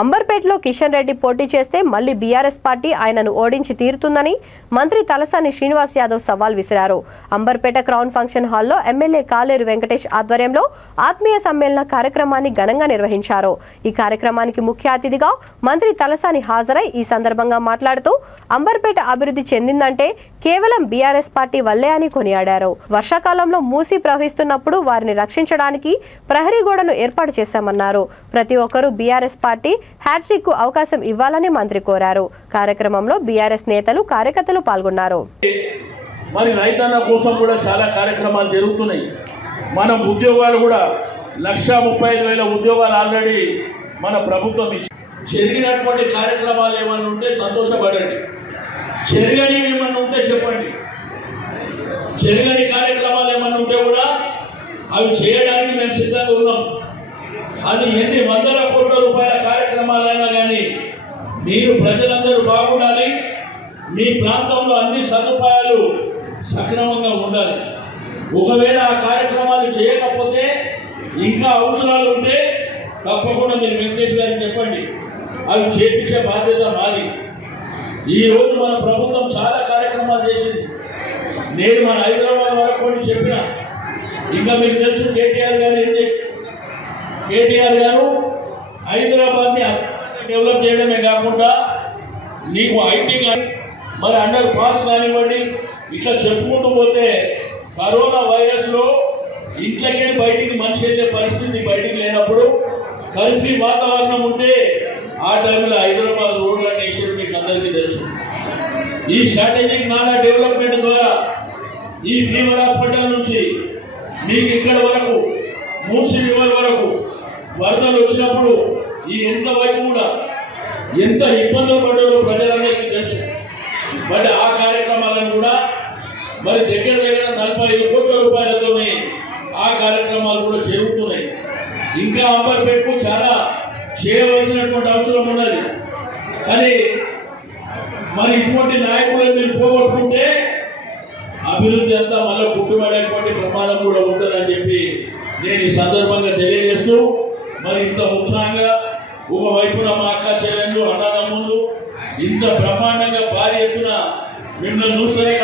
అంబర్పేటలో కిషన్ రెడ్డి పోటీ చేస్తే మళ్లీ బీఆర్ఎస్ పార్టీ ఆయనను ఓడించి తీరుతుందని మంత్రి తలసాని శ్రీనివాస్ యాదవ్ సవాల్ విసిరారు. అంబర్పేట క్రౌన్ ఫంక్షన్ హాల్లో ఎమ్మెల్యే కాలేరు వెంకటేష్ ఆధ్వర్యంలో ఆత్మీయ సమ్మేళన కార్యక్రమాన్ని ఘనంగా నిర్వహించారు. ఈ కార్యక్రమానికి ముఖ్య అతిథిగా మంత్రి తలసాని హాజరై ఈ సందర్భంగా మాట్లాడుతూ అంబర్పేట అభివృద్ధి చెందిందంటే కేవలం బీఆర్ఎస్ పార్టీ వల్లే అని కొనియాడారు. వర్షాకాలంలో మూసి ప్రవహిస్తున్నప్పుడు వారిని రక్షించడానికి ప్రహరీ గోడను ఏర్పాటు చేశామన్నారు. ప్రతి ఒక్కరూ బీఆర్ఎస్ పార్టీ హ్యాట్రిక్ కు అవకాశం ఇవ్వాలని మంత్రి కోరారు. కార్యక్రమంలో బీఆర్ఎస్ నేతలు కార్యకర్తలు పాల్గొన్నారు. మరి రైతన్న కోసం కూడా చాలా కార్యక్రమాలు జరుగుతున్నాయి. మనం ఉద్యోగాలు కూడా 1,35,000 ఉద్యోగాలు ఆల్రెడీ మన ప్రభుత్వం జరిగినటువంటి కార్యక్రమాలు ఏమన్నా ఉంటే సంతోషపడండి. జరగని ఏమన్నా ఉంటే చెప్పండి. జరగని కార్యక్రమాలు ఏమన్నా ఉంటే కూడా అవి చేయడానికి మేము సిద్ధంగా ఉన్నాం. అది ఎన్ని వందల కోట్ల రూపాయల కార్యక్రమాలైనా కానీ మీరు ప్రజలందరూ బాగుండాలి, మీ ప్రాంతంలో అన్ని సదుపాయాలు సక్రమంగా ఉండాలి. ఒకవేళ ఆ కార్యక్రమాలు చేయకపోతే ఇంకా అవసరాలు ఉంటే తప్పకుండా మీరు వెంకటేష్ గారికి చెప్పండి, అవి చేపించే బాధ్యత మాది. ఈరోజు మన ప్రభుత్వం చాలా కార్యక్రమాలు చేసింది. నేను మన హైదరాబాద్ వరకు కూడా చెప్పిన, ఇంకా మీకు తెలుసు కేటీఆర్ గారు హైదరాబాద్ని డెవలప్ చేయడమే కాకుండా నీకు ఐటీ కానీ మరి అండర్ పాస్ కానివ్వండి, ఇట్లా చెప్పుకుంటూ పోతే కరోనా వైరస్లో ఇంట్లోకే బయటికి మనిషి అయితే పరిస్థితి బయటికి లేనప్పుడు కర్ఫ్యూ వాతావరణం ఉంటే ఆ టైంలో హైదరాబాద్ రోడ్లనే విషయం మీకు అందరికీ తెలుసు. ఈ స్ట్రాటజిక్ నాలా డెవలప్మెంట్ ద్వారా ఈ ఫీవర్ హాస్పిటల్ నుంచి మీకు ఇక్కడ వరకు మూసి రివర్ వరకు వరదలు వచ్చినప్పుడు ఈ ఎంత వైపు కూడా ఎంత ఇబ్బందులు పడ్డారో ప్రజలందరికీ తెలుసు. మరి ఆ కార్యక్రమాలను కూడా మరి దగ్గర 45 కోట్ల రూపాయలతోనే ఆ కార్యక్రమాలు కూడా జరుగుతున్నాయి. ఇంకా అంబర్పేటకు చాలా చేయవలసినటువంటి అవసరం ఉన్నది. కానీ మరి ఇటువంటి నాయకులను మీరు పోగొట్టుకుంటే అభివృద్ధి అంతా మళ్ళీ పుట్టుబడేటువంటి ప్రమాదం కూడా ఉంటుందని చెప్పి నేను ఈ సందర్భంగా తెలియజేస్తూ, మరి ఇంత ఉత్సాహంగా ఒకవైపున మా అక్క చెల్లెళ్ళు అన్నదమ్ములు ఇంత బ్రహ్మాండంగా భారీ ఎత్తున మిమ్మల్ని చూస్తేనే